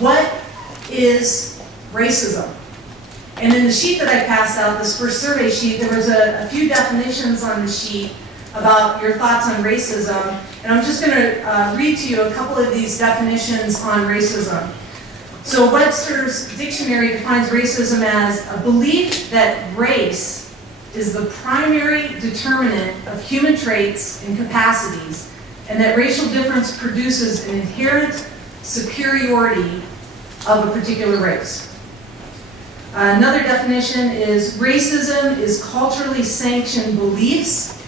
what is racism? And in the sheet that I passed out, this first survey sheet, there was a few definitions on the sheet about your thoughts on racism. And I'm just going to read to you a couple of these definitions on racism. So Webster's dictionary defines racism as a belief that race is the primary determinant of human traits and capacities, and that racial difference produces an inherent superiority of a particular race. Another definition is racism is culturally sanctioned beliefs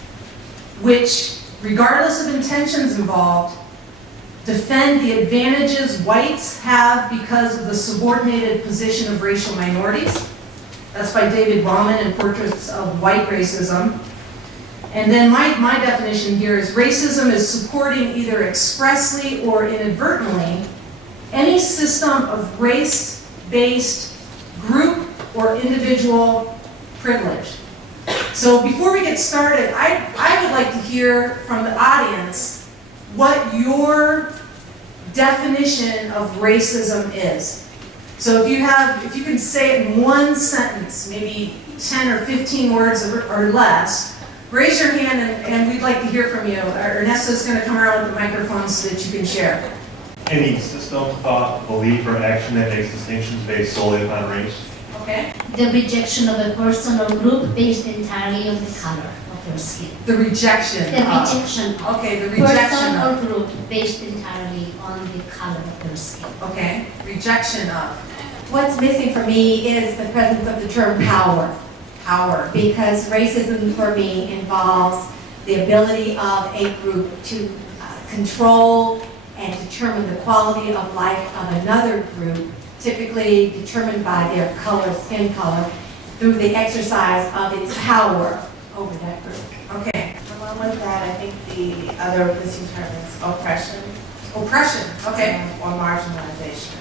which, regardless of intentions involved, defend the advantages whites have because of the subordinated position of racial minorities. That's by David Wellman in Portraits of White Racism. And then my definition here is racism is supporting either expressly or inadvertently any system of race-based group or individual privilege. So before we get started, I would like to hear from the audience what your definition of racism is. So if you can say it in one sentence, maybe 10 or 15 words or less, raise your hand and we'd like to hear from you. Ernesto's going to come around with the microphone so that you can share. Any system, thought, belief, or action that makes distinctions based solely upon race. Okay. The rejection of a person or group based entirely on the color of their skin. The rejection. The rejection of okay, the rejection person of. or group based entirely on the color of their skin. Okay, rejection of. What's missing for me is the presence of the term power. Power. Because racism for me involves the ability of a group to control and determine the quality of life of another group, typically determined by their color, skin color, through the exercise of its power over that group. Okay. Along with that, I think the other missing term is oppression. Oppression. Okay. Or marginalization.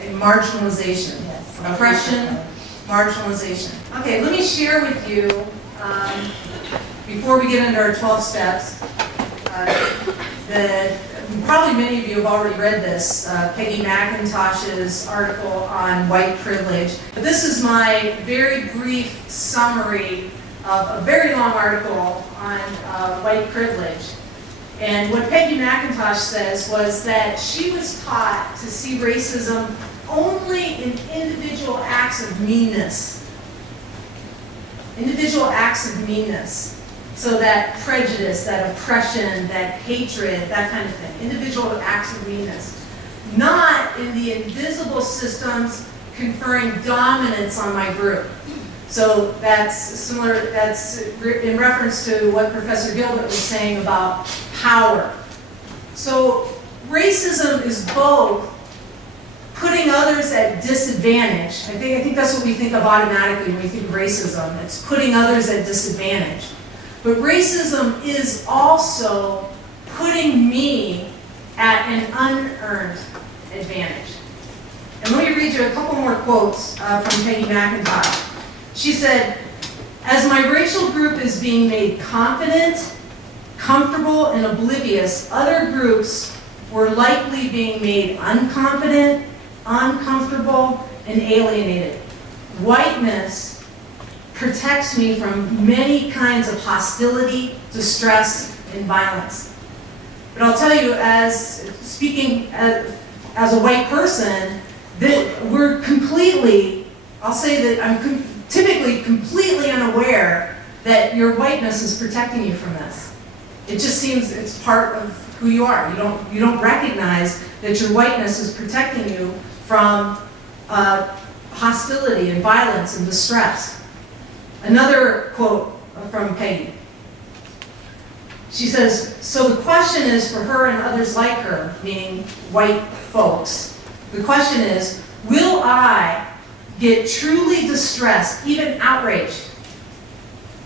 And marginalization. Yes. Oppression, marginalization. Okay, let me share with you, before we get into our 12 steps, probably many of you have already read this, Peggy McIntosh's article on white privilege. But this is my very brief summary of a very long article on white privilege. And what Peggy McIntosh says was that she was taught to see racism only in individual acts of meanness. Individual acts of meanness. So that prejudice, that oppression, that hatred, that kind of thing. Individual acts of meanness. Not in the invisible systems conferring dominance on my group. So that's similar, that's in reference to what Professor Gilbert was saying about power. So racism is both putting others at disadvantage. I think that's what we think of automatically when we think of racism. It's putting others at disadvantage. But racism is also putting me at an unearned advantage. And let me read you a couple more quotes from Peggy McIntosh. She said, as my racial group is being made confident, comfortable, and oblivious, other groups were likely being made unconfident, uncomfortable, and alienated. Whiteness protects me from many kinds of hostility, distress, and violence. But I'll tell you, as speaking as a white person, that we're completely, I'll say that I'm typically completely unaware that your whiteness is protecting you from this. It just seems it's part of who you are. You don't recognize that your whiteness is protecting you from hostility and violence and distress. Another quote from Peggy. She says, so the question is for her and others like her, meaning white folks, the question is, will I get truly distressed, even outraged,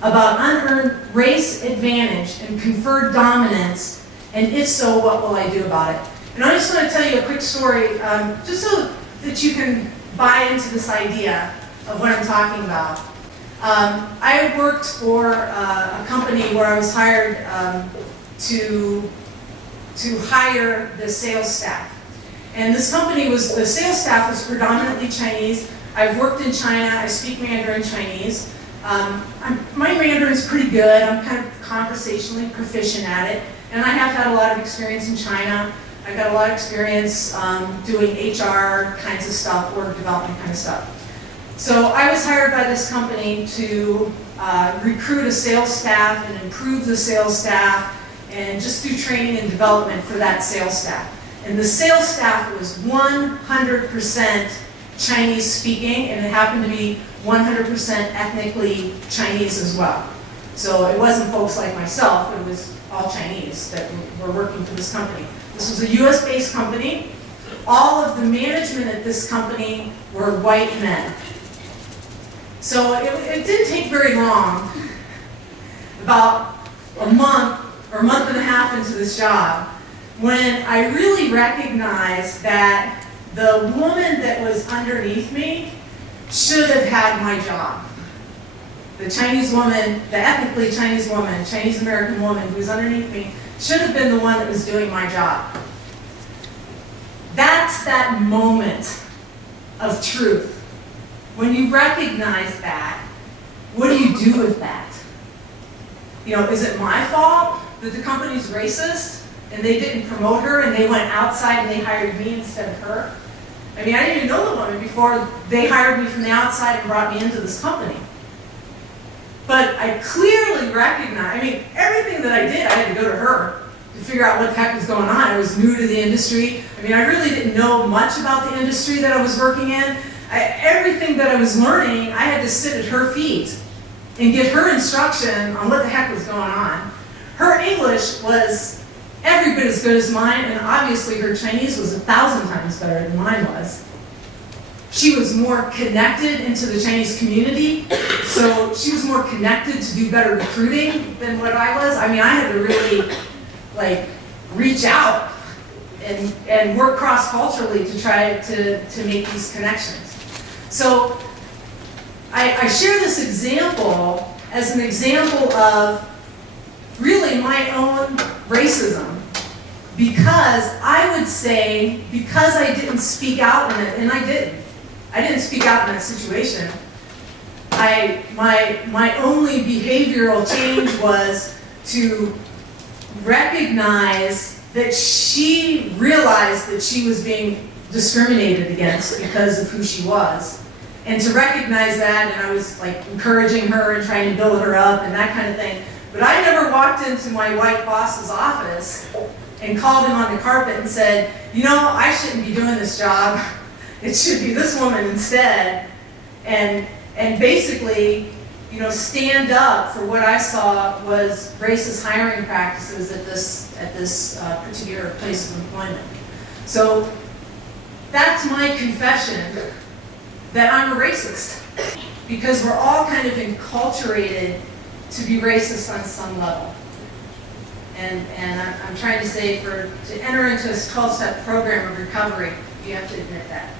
about unearned race advantage and conferred dominance, and if so, what will I do about it? And I just want to tell you a quick story, just so that you can buy into this idea of what I'm talking about. I worked for a company where I was hired to hire the sales staff. And this company was, the sales staff was predominantly Chinese. I've worked in China, I speak Mandarin Chinese. My Mandarin's pretty good, I'm kind of conversationally proficient at it. And I have had a lot of experience in China. I've got a lot of experience doing HR kinds of stuff, org development kind of stuff. So I was hired by this company to recruit a sales staff and improve the sales staff and just do training and development for that sales staff. And the sales staff was 100% Chinese speaking, and it happened to be 100% ethnically Chinese as well. So it wasn't folks like myself, it was all Chinese that were working for this company. This was a US-based company. All of the management at this company were white men. So it didn't take very long, about a month or a month and a half into this job, when I really recognized that the woman that was underneath me should have had my job. The Chinese woman, the ethnically Chinese woman, Chinese American woman who was underneath me, should have been the one that was doing my job. That's that moment of truth. When you recognize that, what do you do with that? You know, is it my fault that the company's racist and they didn't promote her and they went outside and they hired me instead of her? I mean, I didn't even know the woman before they hired me from the outside and brought me into this company. But I clearly recognize, I mean, everything that I did, I had to go to her to figure out what the heck was going on. I was new to the industry. I mean, I really didn't know much about the industry that I was working in. Everything that I was learning, I had to sit at her feet and get her instruction on what the heck was going on. Her English was every bit as good as mine, and obviously her Chinese was 1,000 times better than mine was. She was more connected into the Chinese community, so she was more connected to do better recruiting than what I was. I mean, I had to really, like, reach out and work cross-culturally to try to make these connections. So I share this example as an example of really my own racism, because I would say, because I didn't speak out in it, and I didn't speak out in that situation. My only behavioral change was to recognize that she realized that she was being discriminated against because of who she was. And to recognize that, and I was like encouraging her and trying to build her up and that kind of thing. But I never walked into my white boss's office and called him on the carpet and said, you know, I shouldn't be doing this job. It should be this woman instead. And basically, you know, stand up for what I saw was racist hiring practices at this particular place of employment. So that's my confession that I'm a racist, because we're all kind of enculturated to be racist on some level. And I'm trying to say, to enter into a 12-step program of recovery, you have to admit that.